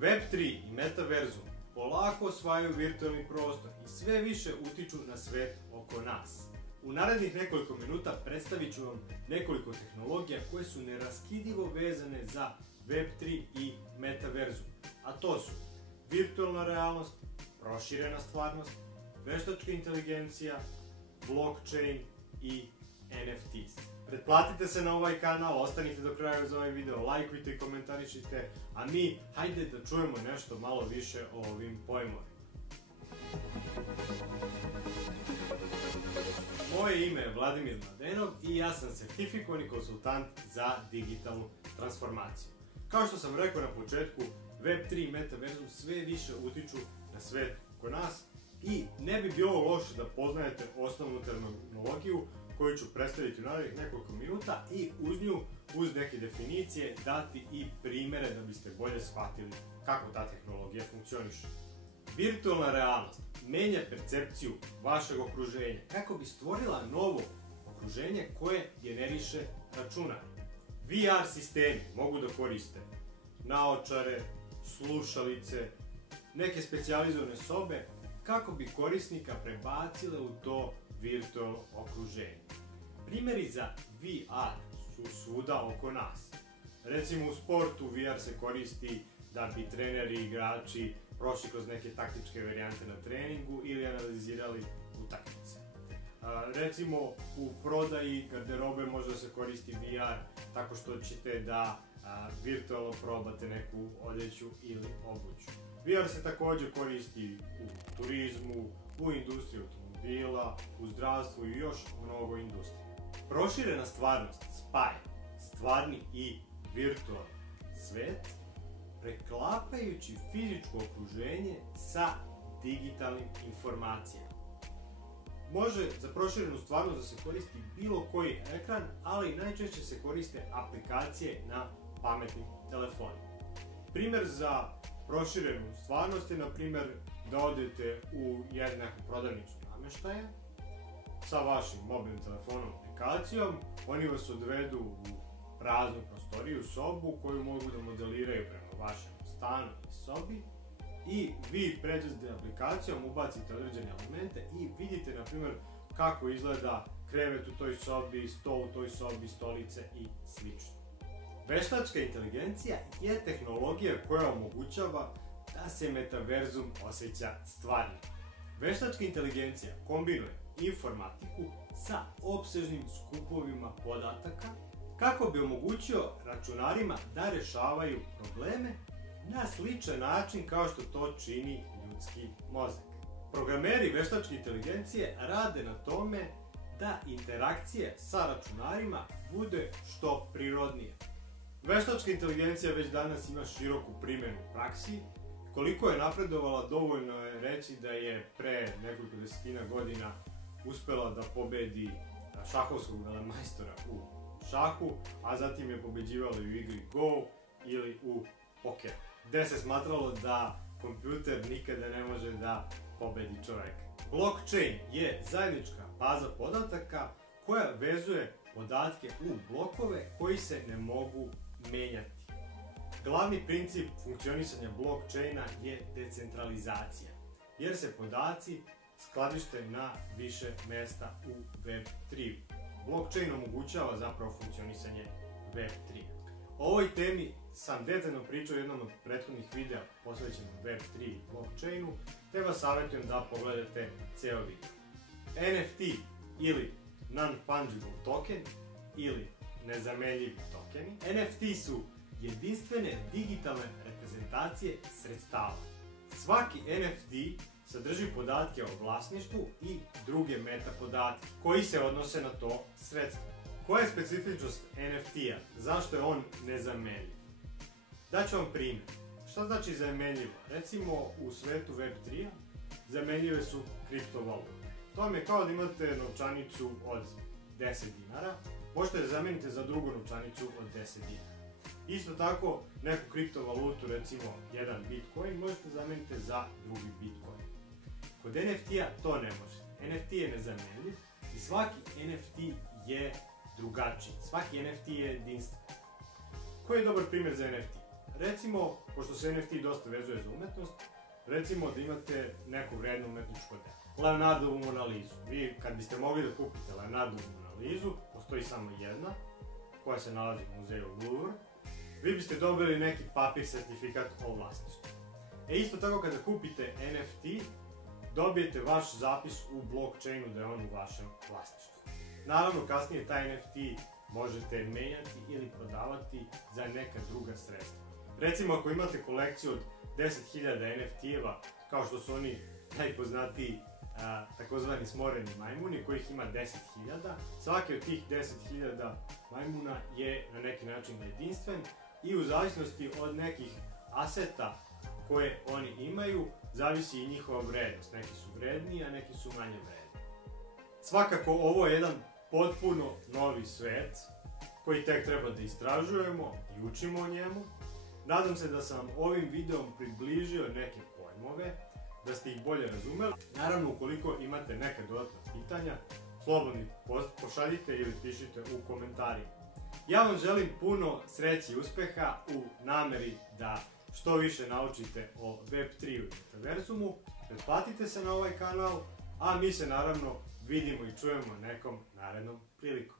Web3 i metaverzum polako osvajaju virtualni prostor i sve više utiču na svet oko nas. U narednih nekoliko minuta predstavit ću vam nekoliko tehnologija koje su neraskidivo vezane za Web3 i metaverzum, a to su virtualna realnost, proširena stvarnost, veštačka inteligencija, blockchain i NFTs. Pretplatite se na ovaj kanal, ostanite do kraja za ovaj video, lajkujte i komentarišite, a mi hajde da čujemo nešto malo više o ovim pojmovima. Moje ime je Vladimir Mladenov i ja sam sertifikovani konsultant za digitalnu transformaciju. Kao što sam rekao na početku, Web3 i metaverzum sve više utiču na svet oko nas i ne bi bilo loše da poznajete osnovnu terminologiju koju ću predstaviti u narednih nekoliko minuta i uz nju, uz neke definicije, dati i primere da biste bolje shvatili kako ta tehnologija funkcioniše. Virtualna realnost menja percepciju vašeg okruženja kako bi stvorila novo okruženje koje generiše računar. VR sistemi mogu da koriste naočare, slušalice, neke specijalizovane sobe kako bi korisnika prebacile u to virtualno okruženje. Primjeri za VR su svuda oko nas. Recimo u sportu VR se koristi da bi treneri i igrači prošli kroz neke taktičke varijante na treningu ili analizirali utakmice. Recimo u prodaji garderobe može da se koristi VR tako što ćete da virtualno probate neku odeću ili obuću. VR se također koristi u turizmu, u industriji automobila, u zdravstvu i još mnogo industrija. Proširena stvarnost spaja stvarni i virtualni svet preklapajući fizičko okruženje sa digitalnim informacijama. Može za proširenu stvarnost da se koristi bilo koji ekran, ali najčešće se koriste aplikacije na pametnim telefonima. Primjer za proširenu stvarnost je, na primjer, da odete u neku prodavnicu namještaja sa vašim mobilnim telefonom aplikacijom, oni vas odvedu u praznu prostoriju, sobu koju mogu da modeliraju prema vašem stanu i sobi i vi pređete aplikacijom, ubacite određene elemente i vidite, na primjer, kako izgleda krevet u toj sobi, sto u toj sobi, stolice i slično. Veštačka inteligencija je tehnologija koja omogućava da se metaverzum osjeća stvarno. Veštačka inteligencija kombinuje informatiku sa opsežnim skupovima podataka kako bi omogućio računarima da rešavaju probleme na sličan način kao što to čini ljudski mozak. Programeri veštačke inteligencije rade na tome da interakcije sa računarima bude što prirodnije. Veštačka inteligencija već danas ima široku primjenu u praksi. Koliko je napredovala, dovoljno je reći da je pre nekoliko desetina godina uspela da pobedi šahovskog velemajstora u šahu, a zatim je pobeđivala u igri Go ili u pokeru, gde se smatralo da kompjuter nikada ne može da pobedi čoveka. Blockchain je zajednička baza podataka koja vezuje podatke u blokove koji se ne mogu menjati. Glavni princip funkcionisanja blockchaina je decentralizacija, jer se podaci skladište na više mesta u Web3. Blockchain omogućava zapravo funkcionisanje Web3. O ovoj temi sam detaljno pričao u jednom od prethodnih videa posvećenom Web3 i blockchainu, te vas savjetujem da pogledate ceo video. NFT ili Non-Fungible Token ili nezamenljivi tokeni. NFT su jedinstvene digitalne reprezentacije sredstava. Svaki NFT sadrži podatke o vlasništvu i druge metapodatke koji se odnose na to sredstvo. Koja je specifičnost NFT-a? Zašto je on nezamenljiv? Daću vam primjer. Šta znači zamenljivo? Recimo u svetu Web3-a zamenljive su kriptovalute. To vam je kao da imate novčanicu od 10 dinara, možete da zamenite za drugu novčanicu od 10 dinara. Isto tako, neku kriptovalutu, recimo jedan Bitcoin, možete zameniti za drugi Bitcoin. Kod NFT-a to ne možete. NFT je nezamenljiv i svaki NFT je drugačiji. Svaki NFT je jedinstven. Koji je dobar primjer za NFT? recimo, pošto se NFT dosta vezuje za umetnost, recimo da imate neku vrednu umetničko delo. Leonardovu Mona Lizu. Vi kad biste mogli da kupite Leonardovu Mona Lizu, postoji samo jedna, koja se nalazi u muzeju Louvre, vi biste dobili neki papir sertifikat o vlasništvu. Isto tako kada kupite NFT, dobijete vaš zapis u blockchainu da je on u vašem vlasništvu. Naravno, kasnije taj NFT možete menjati ili prodavati za neka druga sredstva. Recimo, ako imate kolekciju od 10.000 NFT-eva, kao što su oni najpoznatiji takozvani smoreni majmuni, kojih ima 10.000, svaki od tih 10.000 majmuna je na neki način jedinstven i u zavisnosti od nekih aseta koje oni imaju, zavisi i njihova vrednost. Neki su vredniji, a neki su manje vredni. Svakako, ovo je jedan potpuno novi svet koji tek treba da istražujemo i učimo o njemu. Nadam se da sam ovim videom približio neke pojmove, da ste ih bolje razumeli. Naravno, ukoliko imate neka dodatna pitanja, slobodno pošaljite ili pišite u komentarima. Ja vam želim puno sreće i uspeha u nameri da što više naučite o Web3 i metaverzumu. Pretplatite se na ovaj kanal, a mi se naravno vidimo i čujemo nekom narednom prilikom.